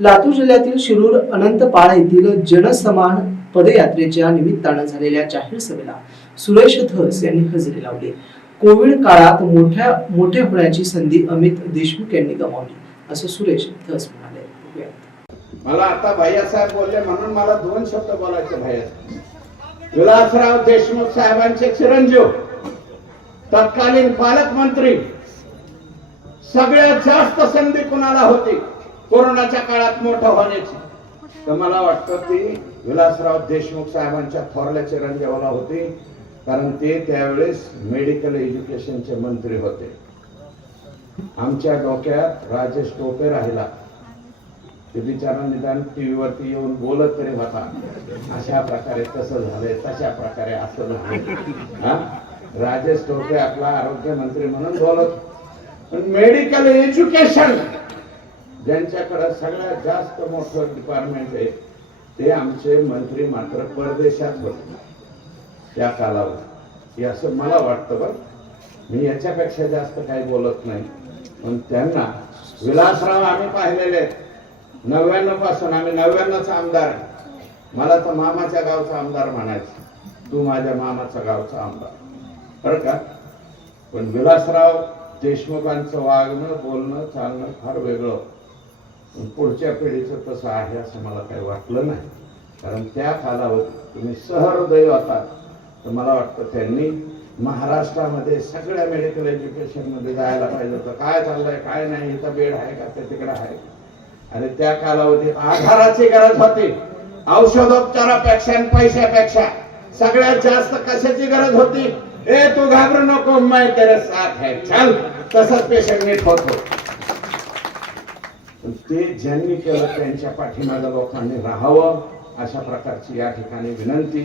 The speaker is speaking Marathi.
लातूर जिल्ह्यातील शिरूर अनंतपाळ येथील जनसमान पदयात्रेच्या निमित्तानं झालेल्या जाहीर सभेला सुरेश धस यांनी हजेरी लावली. कोविड काळात मोठ्या मोठे होण्याची संधी अमित देशमुख यांनी गमावली असं सुरेश धस म्हणाले. मला आता भैयासाहेब बोलले म्हणून मला दोन शब्द बोलायचे भैया विलासराव देशमुख साहेबांचे चिरंजीव तत्कालीन पालकमंत्री सगळ्यात जास्त संधी कुणाला होती? कोरोनाच्या काळात मोठं होण्याची. तर मला वाटतं ती विलासराव देशमुख साहेबांच्या थोरल्या चिरंजीवाला होती कारण ते त्यावेळेस मेडिकल एज्युकेशनचे मंत्री होते. आमच्या डोक्यात राजेश टोपे राहिला. ते बिचारा निदान टीव्ही वरती येऊन बोलत तरी होता. अशा प्रकारे तसं झालंय तशा प्रकारे असं झालं हा? राजेश टोपे आपला आरोग्य मंत्री म्हणून बोलत. पण मेडिकल एज्युकेशन ज्यांच्याकडे सगळ्यात जास्त मोठं डिपार्टमेंट आहे ते आमचे मंत्री मात्र परदेशात होते त्या कालावधी हे असं मला वाटतं बरं. मी याच्यापेक्षा जास्त काही बोलत नाही. पण त्यांना विलासराव आम्ही पाहिलेले आहेत. नव्याण्णवपासून आम्ही नव्याण्णवचा आमदार आहे. मला तर मामाच्या गावचा आमदार म्हणायचं. तू माझ्या मामाचा गावचा आमदार. बरं का? पण विलासराव देशमुखांचं वागणं बोलणं चालणं फार वेगळं पुढच्या पिढीचं तसं आहे असं मला काही वाटलं नाही. कारण त्या कालावधीत तुम्ही सहृदय होतात तर मला वाटतं त्यांनी महाराष्ट्रामध्ये सगळ्या मेडिकल एज्युकेशनमध्ये जायला पाहिजे होतं. काय चाललंय काय नाही इथं बेड आहे का ते तिकडं आहे आणि त्या कालावधीत आधाराची गरज होती. औषधोपचारापेक्षा आणि पैशापेक्षा सगळ्यात जास्त कशाची गरज होती? ए तू घाबरू नको मैं तेरे साथ है. चल तसंच पेशंट नीट होतो. ते ज्यांनी केलं त्यांच्या पाठीमागं लोकांनी राहावं अशा प्रकारची या ठिकाणी विनंती.